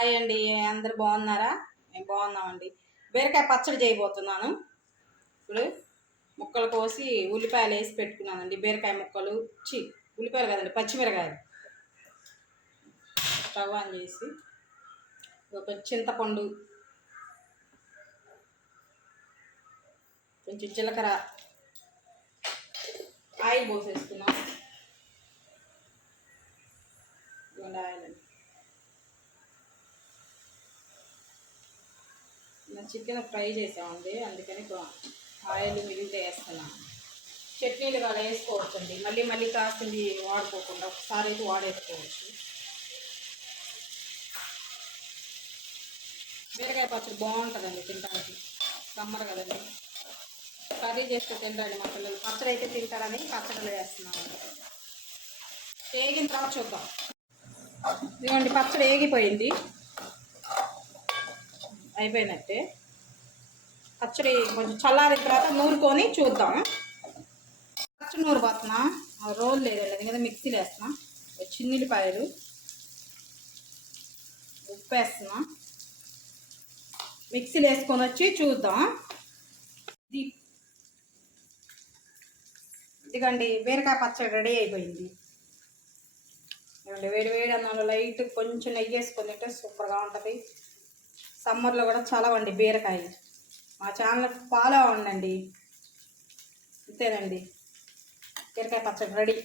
Hi అండి, అందరు బాగున్నారా? మేము బాగున్నామండి. బీరకాయ పచ్చడి చేయబోతున్నాను. ఇప్పుడు ముక్కలు కోసి ఉల్లిపాయలు వేసి పెట్టుకున్నానండి. బీరకాయ ముక్కలు ఉల్లిపాయలు కదండి, పచ్చిమిరకాయలు. స్టవ్ ఆన్ చేసి ఒక చింతపండు, కొంచెం జీలకర్ర, ఆయిల్ పోసేసుకున్నాం. ఆయిల్ అండి, చికెన్ ఫ్రై చేసామండి, అందుకని ఆయిల్ మిగిలితే వేస్తున్నాను. చట్నీలు కూడా వేసుకోవచ్చండి, మళ్ళీ మళ్ళీ కాస్తుంది వాడుకోకుండా ఒకసారి అయితే వాడేసుకోవచ్చు. బీరకాయ పచ్చడి బాగుంటుందండి తినడానికి, సమ్మర్ కదండి. కర్రీ చేస్తే తింటారండి మా పిల్లలు, పచ్చడి అయితే తింటారని పచ్చడిలో వేస్తున్నాను. వేగిన తర్వాత చూద్దాం. ఇదిగోండి, పచ్చడి వేగిపోయింది, అయిపోయినట్టే. పచ్చడి కొంచెం చల్లారిన తర్వాత నూరుకొని చూద్దాం. పచ్చడి నూరు పోతున్నా, రోల్ లేదండి కదా, మిక్సీలో వేస్తున్నా. చిన్నుల్లిపాయలు, ఉప్పు వేస్తున్నా, మిక్సీలో వేసుకొని వచ్చి చూద్దాం. ఇదిగండి, బీరకాయ పచ్చడి రెడీ అయిపోయింది. వేడి వేడి అన్నంలో లైట్ కొంచెం నెయ్యి వేసుకొని తింటే సూపర్గా ఉంటుంది. సమ్మర్లో కూడా చలవండి బీరకాయ. మా ఛానల్ ఫాలో అవ్వండి. అంతేనండి, బీరకాయ పచ్చడి రెడీ.